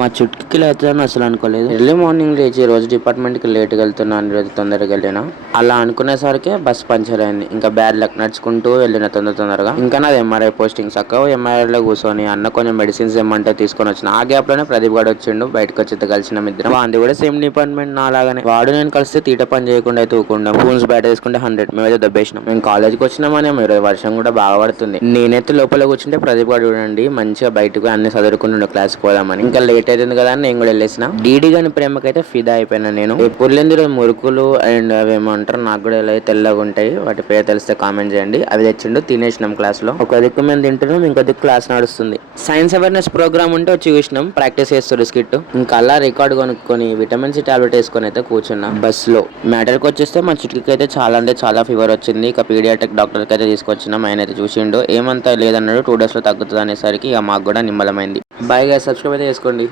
మా చుట్టుకి అవుతుందని అసలు అనుకోలేదు. ఎర్లీ మార్నింగ్ లేచి రోజు డిపార్ట్మెంట్కి లేట్గా లేట్ వెళ్తున్నాను రోజు తొందరగా వెళ్ళినా. అలా అనుకునేసరికి బస్ పంచర్ అయింది. ఇంకా బ్యాడ్ లక్ నడుచుకుంటూ వెళ్ళిన తొందర తొందరగా. ఇంకా నాది ఎంఆర్ఐ పోస్టింగ్ చక్కగా ఎంఆర్ఐలో కూర్చొని అన్న కొంచెం మెడిసిన్స్ ఇమ్మంటే తీసుకొని వచ్చిన. ఆ గ్యాప్లోనే ప్రదీప్ గడు వచ్చిండు. బయటకు వచ్చి కలిసిన ఇద్దరం వాంది కూడా సేమ్ డిపార్ట్మెంట్ నా లాగానే వాడు నేను కలిస్తే తీట పని చేయకుండా అయితే ఊకుండా ఫోన్స్ బయట తీసుకుంటే హండ్రెడ్ మేమైతే దబ్బేసినాం. మేము కాలేజ్కి వచ్చినామనే మీరు వర్షం కూడా బాగా పడుతుంది. నేనైతే లోపల కూర్చుంటే ప్రదీప్ గారు చూడండి మంచిగా బయటకు అన్ని చదువుకుంటుండే క్లాస్కి పోదామని. ఇంకా లేట్ అవుతుంది కదా అని నేను కూడా వెళ్ళేసిన. డీడీ గాని ప్రేమకైతే ఫిదా అయిపోయినా నేను. ఎప్పుడు మురుకులు అండ్ అవి ఏమంటారు నాకు కూడా ఇలా తెల్లగా ఉంటాయి. వాటి పేరు తెలిస్తే కామెంట్ చేయండి. అవి తెచ్చిండు తినేసినాం క్లాస్లో. ఒక దిక్కు మేము తింటున్నాం ఇంకో దిక్కు క్లాస్ నడుస్తుంది. సైన్స్ అవేర్నెస్ ప్రోగ్రామ్ ఉంటే వచ్చి చూసినాం. ప్రాక్టీస్ చేస్తారు స్కిట్ ఇంకా అలా రికార్డ్ కొనుక్కొని విటమిన్ సి టాబ్లెట్ వేసుకొని అయితే కూర్చున్నా బస్లో మ్యాటర్కి వచ్చేస్తే మా చుట్టుకి అయితే చాలా అంటే చాలా ఫీవర్ వచ్చింది. ఇక పీడియాటిక్ డాక్టర్కి అయితే తీసుకొచ్చినాం. ఆయన అయితే చూసిండు. ఏమంతా లేదన్నాడు టూ డేస్లో తగ్గుతుంది అనేసరికి ఇక మాకు కూడా నిమ్మలమైంది. బాయ్గా సబ్స్క్రైబ్ అయితే చేసుకోండి.